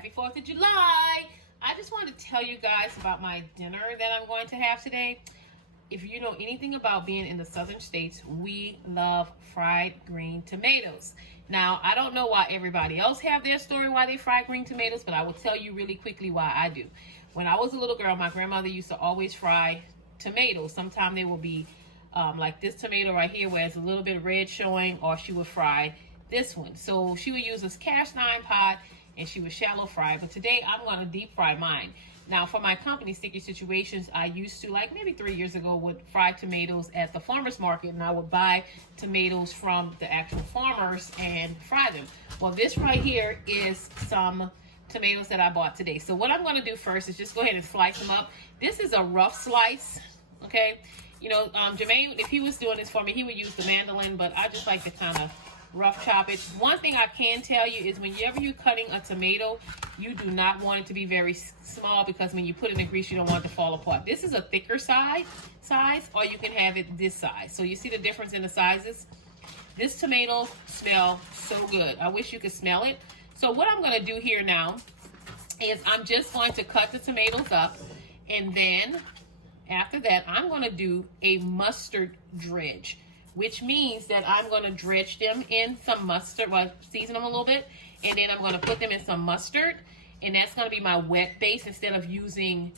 Happy 4th of July. I just want to tell you guys about my dinner that I'm going to have today. If you know anything about being in the southern states, we love fried green tomatoes. Now, I don't know why everybody else have their story why they fry green tomatoes, but I will tell you really quickly why I do. When I was a little girl, my grandmother used to always fry tomatoes. Sometimes they will be like this tomato right here where it's a little bit of red showing, or she would fry this one. So she would use this cast iron pot and she would shallow fry, but today I'm going to deep fry mine. Now for my company, Sticky Situations, I used to, like maybe 3 years ago, would fry tomatoes at the farmer's market, and I would buy tomatoes from the actual farmers and fry them. Well, this right here is some tomatoes that I bought today. So what I'm going to do first is just go ahead and slice them up. This is a rough slice, okay? You know, Jermaine, if he was doing this for me, he would use the mandolin, but I just like to kind of rough chop it. One thing I can tell you is whenever you're cutting a tomato, you do not want it to be very small, because when you put it in the grease, you don't want it to fall apart. This is a thicker size, or you can have it this size. So you see the difference in the sizes? This tomato smells so good. I wish you could smell it. So what I'm going to do here now is I'm just going to cut the tomatoes up, and then after that, I'm going to do a mustard dredge, which means that I'm going to dredge them in some mustard, well, season them a little bit, and then I'm going to put them in some mustard, and that's going to be my wet base. Instead of using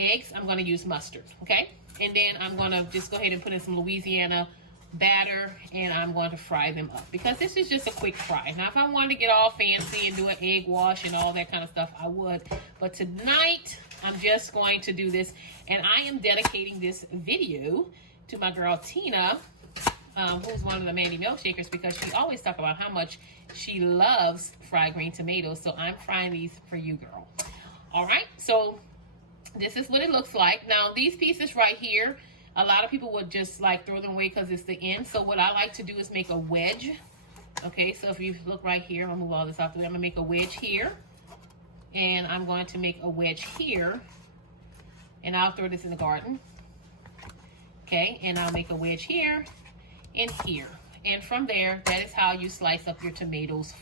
eggs, I'm going to use mustard, okay? And then I'm going to just go ahead and put in some Louisiana batter, and I'm going to fry them up, because this is just a quick fry. Now, if I wanted to get all fancy and do an egg wash and all that kind of stuff, I would. But tonight, I'm just going to do this, and I am dedicating this video to my girl Tina, who's one of the Mandy Milkshakers, because she always talks about how much she loves fried green tomatoes. So I'm frying these for you, girl. All right, so this is what it looks like. Now, these pieces right here, a lot of people would just like throw them away because it's the end. So what I like to do is make a wedge. Okay, so if you look right here, I'm gonna move all this out the way. I'm gonna make a wedge here, and I'm going to make a wedge here, and I'll throw this in the garden. Okay, and I'll make a wedge here and here. And from there, that is how you slice up your tomatoes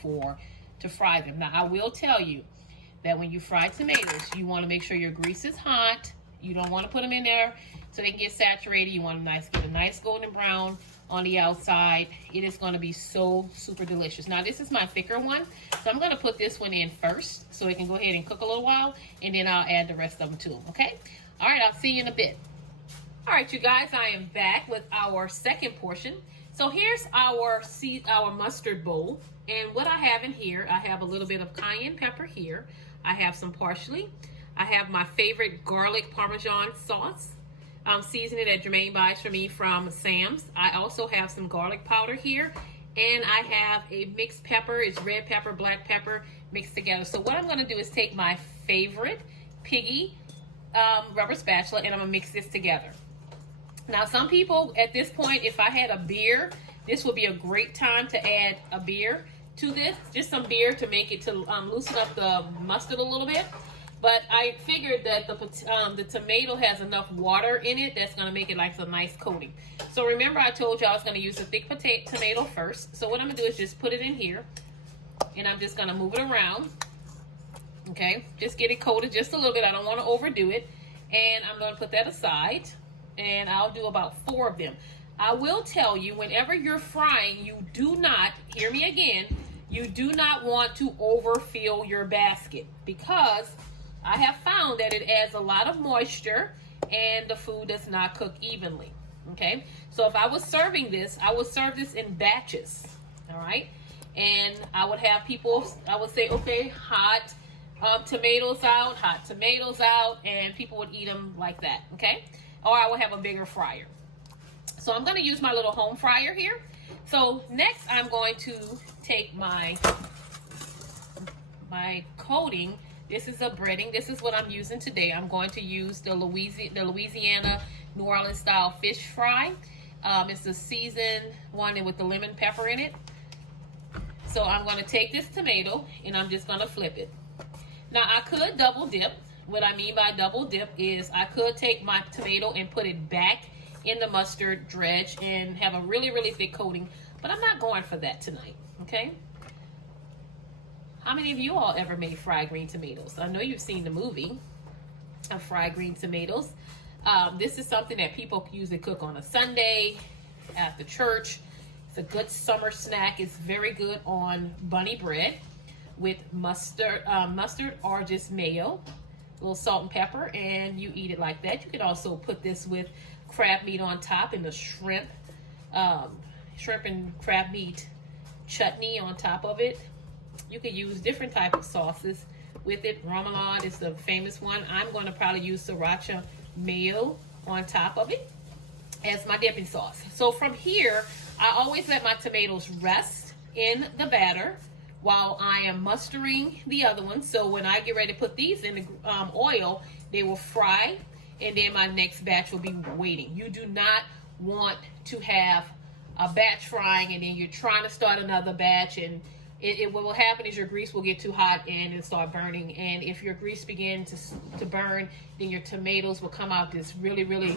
to fry them. Now, I will tell you that when you fry tomatoes, you want to make sure your grease is hot. You don't want to put them in there so they can get saturated. You want to get a nice golden brown on the outside. It is going to be so super delicious. Now, this is my thicker one, so I'm going to put this one in first so it can go ahead and cook a little while, and then I'll add the rest of them to them, okay? All right, I'll see you in a bit. All right, you guys, I am back with our second portion. So here's our mustard bowl. And what I have in here, I have a little bit of cayenne pepper here. I have some parsley. I have my favorite garlic Parmesan sauce. Seasoning that Jermaine buys for me from Sam's. I also have some garlic powder here. And I have a mixed pepper. It's red pepper, black pepper mixed together. So what I'm going to do is take my favorite Piggy rubber spatula, and I'm going to mix this together. Now, some people at this point, if I had a beer, this would be a great time to add a beer to this. Just some beer to make it to loosen up the mustard a little bit. But I figured that the tomato has enough water in it that's going to make it like a nice coating. So remember, I told you I was going to use a thick tomato first. So what I'm going to do is just put it in here, and I'm just going to move it around. Okay, just get it coated just a little bit. I don't want to overdo it. And I'm going to put that aside. And I'll do about 4 of them. I will tell you, whenever you're frying, you do not, hear me again, you do not want to overfill your basket, because I have found that it adds a lot of moisture and the food does not cook evenly. Okay, so if I was serving this, I would serve this in batches. All right, and I would have people, I would say, okay, hot tomatoes out, and people would eat them like that. Okay, or I will have a bigger fryer. So I'm going to use my little home fryer here. So next I'm going to take my coating. This is a breading. This is what I'm using today. I'm going to use the Louisiana New Orleans style fish fry. It's a seasoned one with the lemon pepper in it. So I'm going to take this tomato and I'm just going to flip it. Now I could double dip. What I mean by double dip is I could take my tomato and put it back in the mustard dredge and have a really, really thick coating, but I'm not going for that tonight, okay? How many of you all ever made fried green tomatoes? I know you've seen the movie of fried green tomatoes. This is something that people usually cook on a Sunday after church. It's a good summer snack. It's very good on bunny bread with mustard or just mayo, a little salt and pepper, and you eat it like that. You could also put this with crab meat on top and the shrimp and crab meat chutney on top of it. You could use different type of sauces with it. Remoulade is the famous one. I'm going to probably use sriracha mayo on top of it as my dipping sauce. So from here, I always let my tomatoes rest in the batter while I am mustering the other ones. So when I get ready to put these in the oil, they will fry, and then my next batch will be waiting. You do not want to have a batch frying and then you're trying to start another batch, and what will happen is your grease will get too hot and it'll start burning. And if your grease begins to burn, then your tomatoes will come out this really, really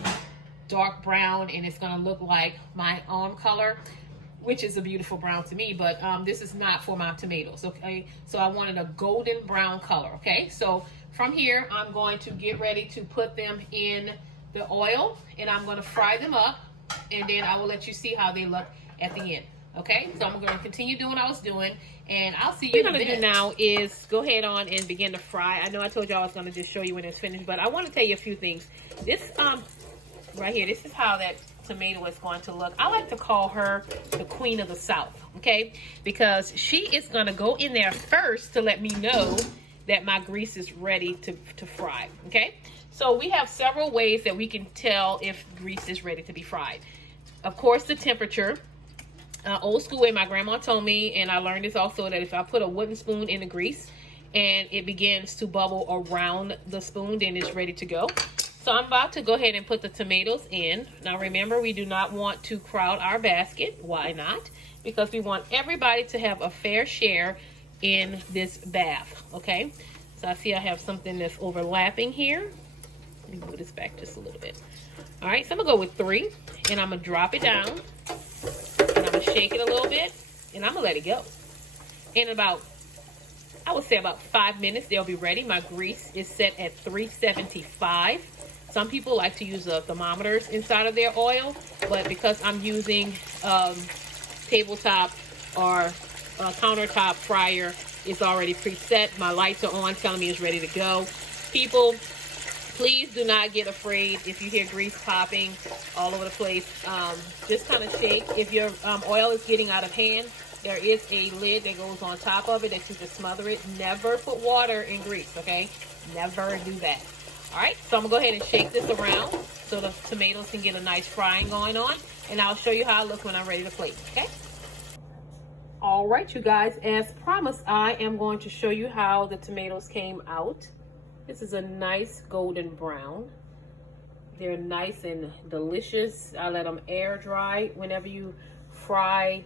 dark brown, and it's gonna look like my arm color, which is a beautiful brown to me, but this is not for my tomatoes, okay? So I wanted a golden brown color, okay? So from here, I'm going to get ready to put them in the oil, and I'm gonna fry them up, and then I will let you see how they look at the end. Okay, so I'm going to continue doing what I was doing, and I'll see you in a minute. What I'm going to do now is go ahead on and begin to fry. I know I told you I was going to just show you when it's finished, but I want to tell you a few things. This, right here, this is how that tomato is going to look. I like to call her the queen of the South, okay? Because she is going to go in there first to let me know that my grease is ready to fry, okay? So we have several ways that we can tell if grease is ready to be fried. Of course, the temperature. Old school way, my grandma told me, and I learned this also, that if I put a wooden spoon in the grease and it begins to bubble around the spoon, then it's ready to go. So I'm about to go ahead and put the tomatoes in. Now remember, we do not want to crowd our basket. Why not? Because we want everybody to have a fair share in this bath, okay? So I see I have something that's overlapping here. Let me move this back just a little bit. All right, so I'm gonna go with 3, and I'm gonna drop it down. And I'm going to shake it a little bit, and I'm going to let it go. In about, I would say about 5 minutes, they'll be ready. My grease is set at 375. Some people like to use thermometers inside of their oil, but because I'm using tabletop or countertop fryer, it's already preset. My lights are on, telling me it's ready to go. People, please do not get afraid if you hear grease popping all over the place. Just kind of shake. If your oil is getting out of hand, there is a lid that goes on top of it that you can smother it. Never put water in grease, okay? Never do that. All right, so I'm gonna go ahead and shake this around so the tomatoes can get a nice frying going on, and I'll show you how it looks when I'm ready to plate, okay? All right, you guys, as promised, I am going to show you how the tomatoes came out. This is a nice golden brown. They're nice and delicious. I let them air dry. Whenever you fry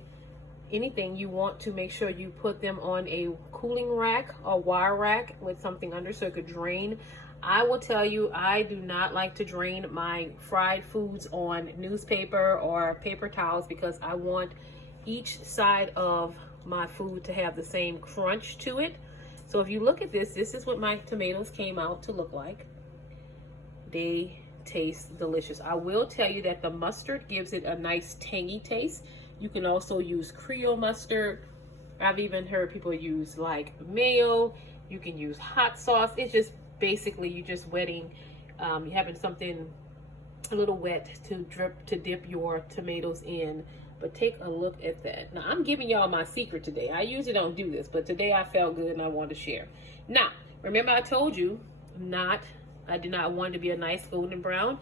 anything, you want to make sure you put them on a cooling rack or wire rack with something under so it could drain. I will tell you, I do not like to drain my fried foods on newspaper or paper towels because I want each side of my food to have the same crunch to it. So if you look at this, this is what my tomatoes came out to look like. They taste delicious. I will tell you that the mustard gives it a nice tangy taste. You can also use Creole mustard. I've even heard people use like mayo. You can use hot sauce. It's just basically you just wetting, you're having something a little wet to dip your tomatoes in. But take a look at that. Now, I'm giving y'all my secret today. I usually don't do this, but today I felt good and I wanted to share. Now, remember I told you I did not want it to be a nice golden brown.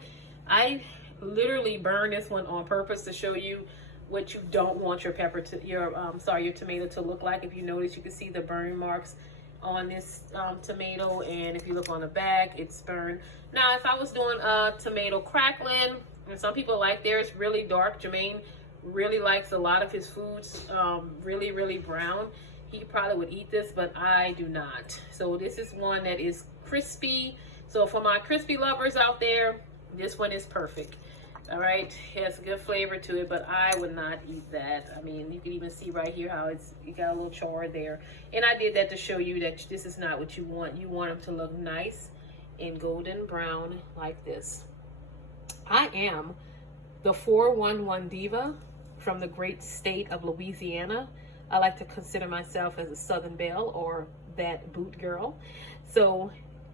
I literally burned this one on purpose to show you what you don't want your your tomato to look like. If you notice, you can see the burn marks on this tomato, and if you look on the back, it's burned. Now, if I was doing a tomato crackling, and some people like theirs really dark, Jermaine really likes a lot of his foods really, really brown. He probably would eat this, but I do not. So this is one that is crispy. So for my crispy lovers out there, this one is perfect. All right, it has a good flavor to it, but I would not eat that. I mean, you can even see right here how you got a little char there. And I did that to show you that this is not what you want. You want them to look nice and golden brown like this. I am the 411 Diva from the great state of Louisiana. I like to consider myself as a Southern Belle or that boot girl. So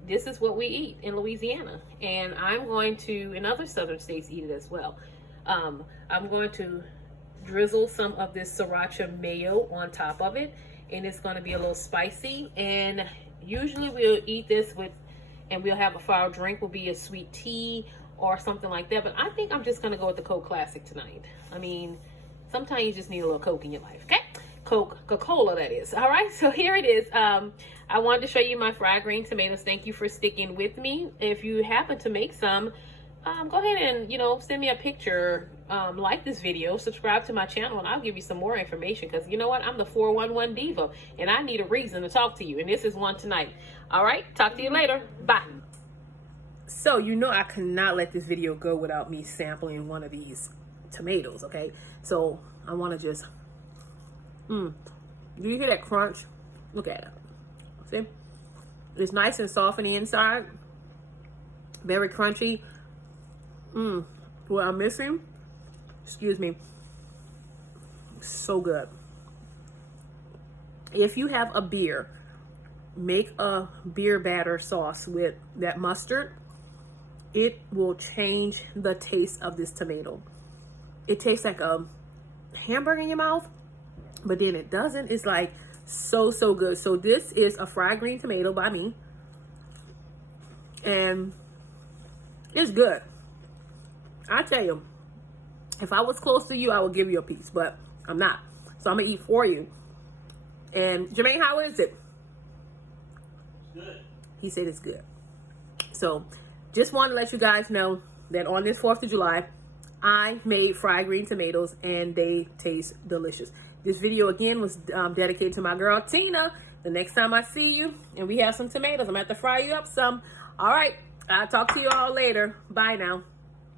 this is what we eat in Louisiana, and I'm going to, in other southern states, eat it as well. I'm going to drizzle some of this sriracha mayo on top of it, and it's going to be a little spicy. And usually we'll eat this with, and we'll have for our drink will be a sweet tea or something like that. But I think I'm just going to go with the Coke Classic tonight. I mean, sometimes you just need a little Coke in your life, okay? Coca-Cola, that is. All right, so here it is. I wanted to show you my fried green tomatoes. Thank you for sticking with me. If you happen to make some, go ahead and, you know, send me a picture, like this video, subscribe to my channel, and I'll give you some more information, because you know what? I'm the 411 Diva, and I need a reason to talk to you, and this is one tonight. All right, talk to you later. Bye. So, you know I cannot let this video go without me sampling one of these tomatoes, okay? So, I want to just... do you hear that crunch? Look at it. See? It's nice and soft on the inside. Very crunchy. What I'm missing, excuse me, so good. If you have a beer, make a beer batter sauce with that mustard. It will change the taste of this tomato. It tastes like a hamburger in your mouth, but then it doesn't. It's like so good. So this is a fried green tomato by me, and it's good. I tell you, if I was close to you, I would give you a piece, but I'm not. So I'm gonna eat for you. And Jermaine, how is it? Good. He said it's good. So just wanted to let you guys know that on this 4th of July, I made fried green tomatoes, and they taste delicious. This video again was dedicated to my girl Tina. The next time I see you and we have some tomatoes, I'm gonna have to fry you up some. All right, I'll talk to you all later. Bye now.